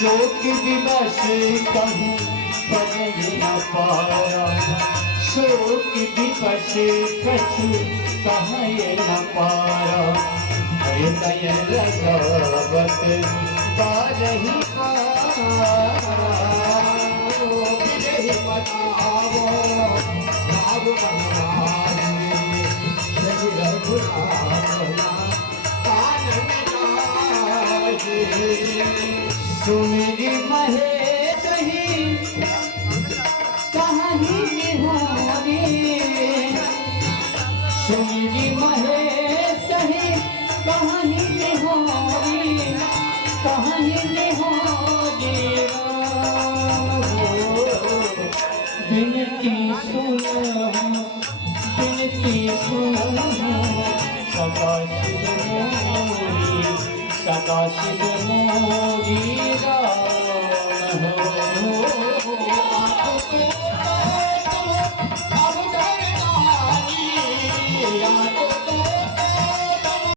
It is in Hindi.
शोक दिवस कहूँ पढ़ न पाया, शोक दिवस कछु कहे न पाया। हृदय लगावत बारही सुमिरी महेश ही कहानी निहारी, सुमिरी महेश ही कहानी निहारी, कहानी निहारी। बिनती सुनो, बिनती सुनो, सदा शिव मोरी, सदा शिव मोरी राम हो।